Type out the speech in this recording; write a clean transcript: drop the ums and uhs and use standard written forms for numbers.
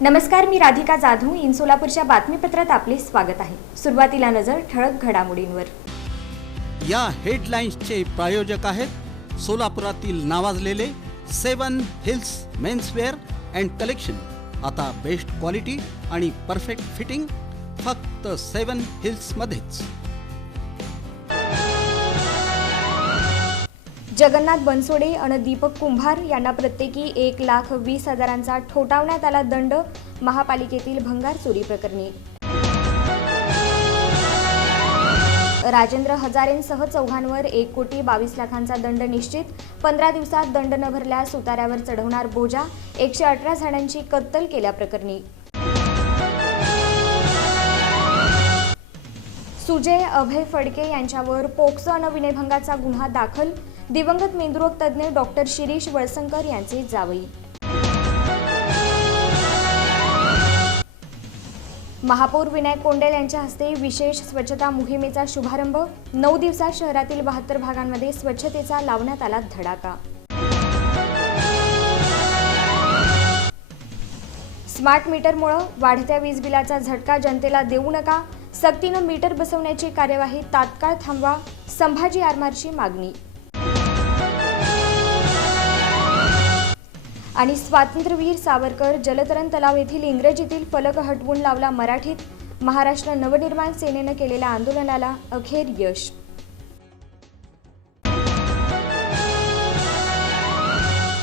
नमस्कार, मी राधिका जाधव. इन सोलापूरच्या बातमीपत्रात आपले स्वागत आहे. सुरुवातीला नजर ठळक घडामोडींवर. या हेडलाईन्सचे प्रायोजक आहेत सोलापुरातील नावाजलेले 7 हिल्स मेन्सवेअर अँड कलेक्शन. आता बेस्ट क्वालिटी आणि परफेक्ट फिटिंग फक्त 7 हिल्स मध्येच. जगन्नाथ बनसोडे आणि दीपक कुंभार यांना प्रत्येकी 1,20,000चा ठोठावण्यात आला दंड. महापालिकेतील भंगार चोरी प्रकरणी राजेंद्र हजारेंसह चौघांवर 1,22,00,000चा दंड निश्चित. 15 दिवसात दंड न भरल्यास उतार्यावर चढवणार बोजा. 118 जणांची कत्तल केल्याप्रकरणी सुजय अभय फडके यांच्यावर पोक्सो आणि विनयभंगाचा गुन्हा दाखल. दिवंगत मेंदुरोग तज्ज्ञ डॉक्टर शिरीष वळसंकर यांचे जावई. महापौर विनायक कोंडेल यांच्या हस्ते विशेष स्वच्छता मोहिमेचा शुभारंभ. 9 दिवसात शहरातील 72 भागांमध्ये स्वच्छतेचा लावण्यात आला धडाका. स्मार्ट मीटरमुळे वाढत्या वीज बिलाचा झटका जनतेला देऊ नका. सक्तीनं मीटर बसवण्याची कार्यवाही तात्काळ थांबवा. संभाजी आरमारची मागणी. आणि स्वातंत्र्यवीर सावरकर जलतरण तलाव येथील इंग्रजीतील फलक हटवून लावला मराठीत. महाराष्ट्र नवनिर्माण सेनेनं केलेल्या आंदोलनाला अखेर यश.